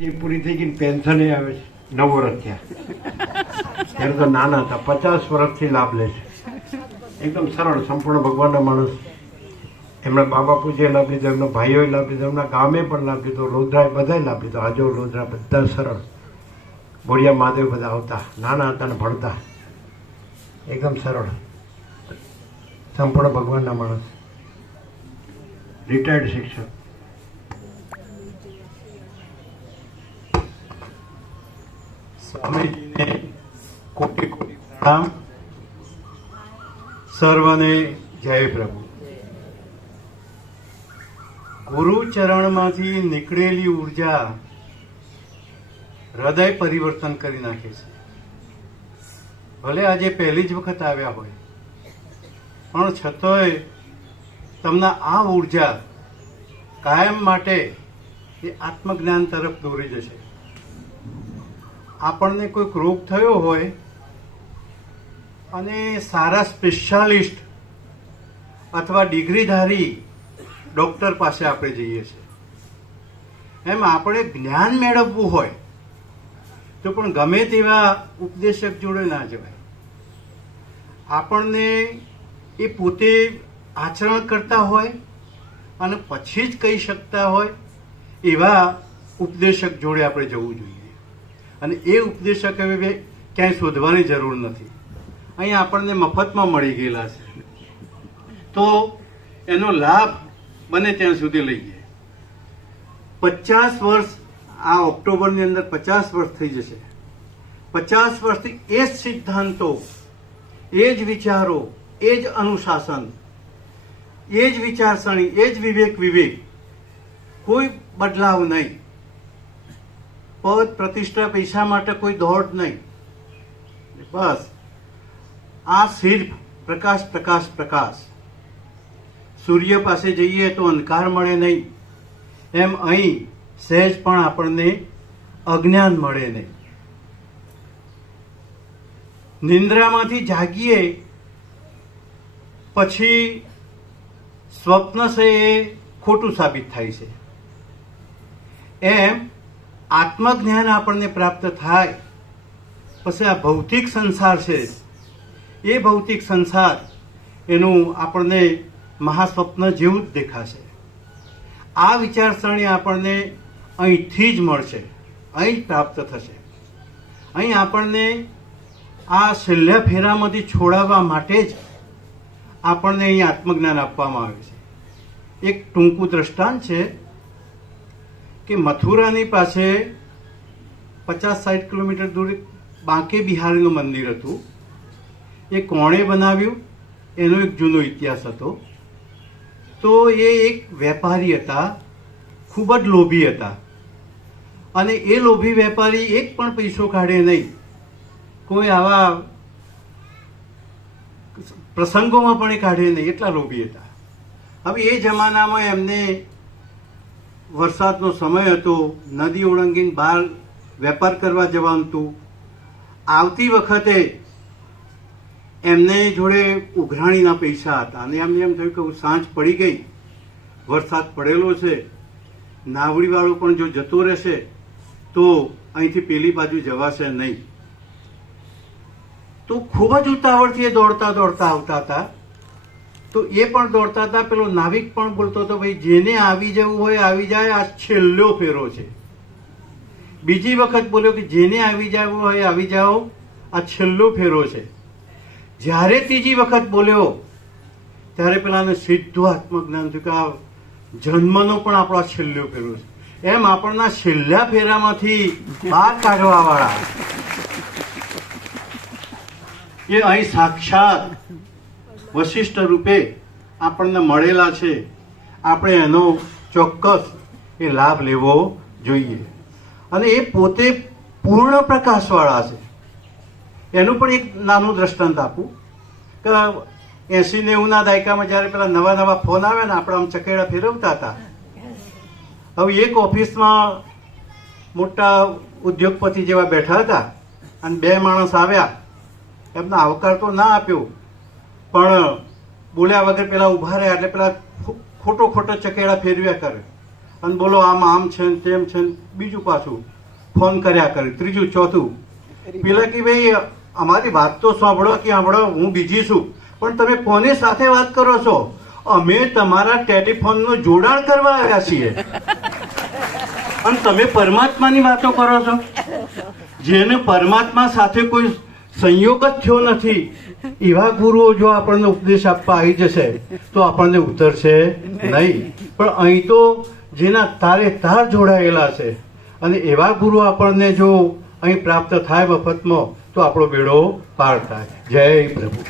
એ પૂરી થઈ ગઈ, પેન્શન આવે છે, 9 વર્ષ થયા. ત્યારે તો નાના હતા, 50 વર્ષથી લાભ લે છે. એકદમ સરળ, સંપૂર્ણ ભગવાનના માણસ. એમના બા બાપુજીએ લાભ લીધો, એમના ભાઈઓએ લાભ લીધો, એમના ગામે પણ લાભ લીધો, લોધરાએ બધાએ લાભ લીધો. હાજો લોધરા બધા સરળ. બોડિયા મહાદેવ બધા આવતા, નાના હતા ને ભણતા, એકદમ સરળ, સંપૂર્ણ ભગવાનના માણસ, રિટાયર્ડ શિક્ષક. સ્વામીજીને કોટી કોટી પ્રણામ. સર્વને જય પ્રભુ. ગુરુચરણમાંથી નીકળેલી ઉર્જા હૃદય પરિવર્તન કરી નાખે છે. ભલે આજે પહેલી જ વખત આવ્યા હોય, પણ છતાંય તમને આ ઉર્જા કાયમ માટે એ આત્મજ્ઞાન તરફ દોરી જશે. આપણને કોઈક રોગ થયો હોય અને સારા સ્પેશિયાલિસ્ટ અથવા ડિગ્રીધારી ડૉક્ટર પાસે આપણે જઈએ છીએ, એમ આપણે જ્ઞાન મેળવવું હોય તો પણ ગમે તેવા ઉપદેશક જોડે ના જવાય. આપણને એ પોતે આચરણ કરતા હોય અને પછી જ કહી શકતા હોય એવા ઉપદેશક જોડે આપણે જવું જોઈએ. અને એ ઉપદેશક હવે ક્યાંય શોધવાની જરૂર નથી, અહીં આપણને મફતમાં મળી ગયેલા છે. તો એનો લાભ બને ત્યાં સુધી લઈએ. 50 વર્ષ, આ ઓક્ટોબરની અંદર 50 વર્ષ થઈ જશે. 50 વર્ષથી એ જ સિદ્ધાંતો, એ જ વિચારો, એ જ અનુશાસન, એ જ વિચારસરણી, એ જ વિવેક, કોઈ બદલાવ નહીં. પદ પ્રતિષ્ઠા પૈસા માટે કોઈ દોડ નહીં. બસ આ સિર્ફ પ્રકાશ પ્રકાશ પ્રકાશ. સૂર્ય પાસે જઈએ તો અંધકાર મળે નહીં, એમ અહીં સહેજ પણ આપણને અજ્ઞાન મળે નહીં. નિંદ્રામાંથી જાગીએ પછી સ્વપ્ન છે એ ખોટું સાબિત થાય છે. એમ આત્મજ્ઞાન આપણને પ્રાપ્ત થાય પછી આ ભૌતિક સંસાર છે, એ ભૌતિક સંસાર એનું આપણને મહાસ્વપ્ન જેવું જ દેખાશે. આ વિચારસરણી આપણને અહીંથી જ મળશે, અહીં જ પ્રાપ્ત થશે. અહીં આપણને આ છેલ્લા ફેરામાંથી છોડાવવા માટે જ આપણને અહીં આત્મજ્ઞાન આપવામાં આવે છે. એક ટૂંકું દ્રષ્ટાંત છે કે મથુરાની પાસે 50-60 કિલોમીટર દૂર બાંકે બિહારીનું મંદિર હતું. એ કોણે બનાવ્યું એનો એક જૂનો ઇતિહાસ હતો. તો એ એક વેપારી હતા, ખૂબ જ લોભી હતા. અને એ લોભી વેપારી એક પણ પૈસો કાઢે નહીં, કોઈ આવા પ્રસંગોમાં પણ એ કાઢે નહીં, એટલા લોભી હતા. હવે એ જમાનામાં એમને વરસાદનો સમય હતો, નદી ઓળંગીને બહાર વેપાર કરવા જવાનું હતું. આવતી વખતે એમને જોડે ઉઘરાણીના પૈસા હતા અને એમને એમ થયું કે સાંજ પડી ગઈ, વરસાદ પડેલો છે, નાવડીવાળો પણ જો જતો રહેશે તો અહીંથી પેલી બાજુ જવાશે નહીં. તો ખૂબ જ ઉતાવળથી એ દોડતા દોડતા આવતા હતા. તો એ પણ દોડતા હતા, પેલો નાવિક પણ બોલતો હતો, ભાઈ જેને આવી જવું હોય આવી જાય, આ છેલ્લો ફેરો છે. બીજી વખત બોલ્યો કે જેને આવી જવું હોય આવી જાઓ, આ છેલ્લો ફેરો છે. જ્યારે ત્રીજી વખત બોલ્યો ત્યારે પેલાને સીધું આત્મજ્ઞાન થયું કે આ જન્મનો પણ આપણો છેલ્લો ફેરો છે. એમ આપણના છેલ્લા ફેરામાંથી બહાર કાઢવા વાળા એ અહીં સાક્ષાત વશિષ્ઠ રૂપે આપણને મળેલા છે. આપણે એનો ચોક્કસ એ લાભ લેવો જોઈએ. અને એ પોતે પૂર્ણ પ્રકાશવાળા છે. એનું પણ એક નાનું દ્રષ્ટાંત આપું કે 80-90ના દાયકામાં જ્યારે પેલા નવા નવા ફોન આવ્યા ને, આપણે આમ ચકેડા ફેરવતા હતા. હવે એક ઓફિસમાં મોટા ઉદ્યોગપતિ જેવા બેઠા હતા અને 2 માણસ આવ્યા. એમને આવકાર તો ના આપ્યો, પણ બોલ્યા વગર પેલા ઉભા રહ્યા એટલે પેલા ખોટો ચકેડા ફેરવ્યા કરે. અને બોલો આમ છે ને તેમ છે ને બીજું પાછું ફોન કર્યા કરે, ત્રીજું ચોથું. પેલા કે ભાઈ અમારી વાત તો સાંભળો કે સાંભળો, હું બીજી છું, પણ તમે કોની સાથે વાત કરો છો? અમે તમારા ટેલિફોનનું જોડાણ કરવા આવ્યા છીએ અને તમે પરમાત્માની વાતો કરો છો. જેને પરમાત્મા સાથે કોઈ સંયોગ જ થયો નથી એવા ગુરુઓ જો આપણને ઉપદેશ આપવા આવી જશે તો આપણને ઉતરશે નહીં. પણ અહીં તો જેના તારે તાર જોડાયેલા છે અને એવા ગુરુ આપણને જો અહીં પ્રાપ્ત થાય મફતમાં તો આપણો બેડો પાર થાય. જય પ્રભુ.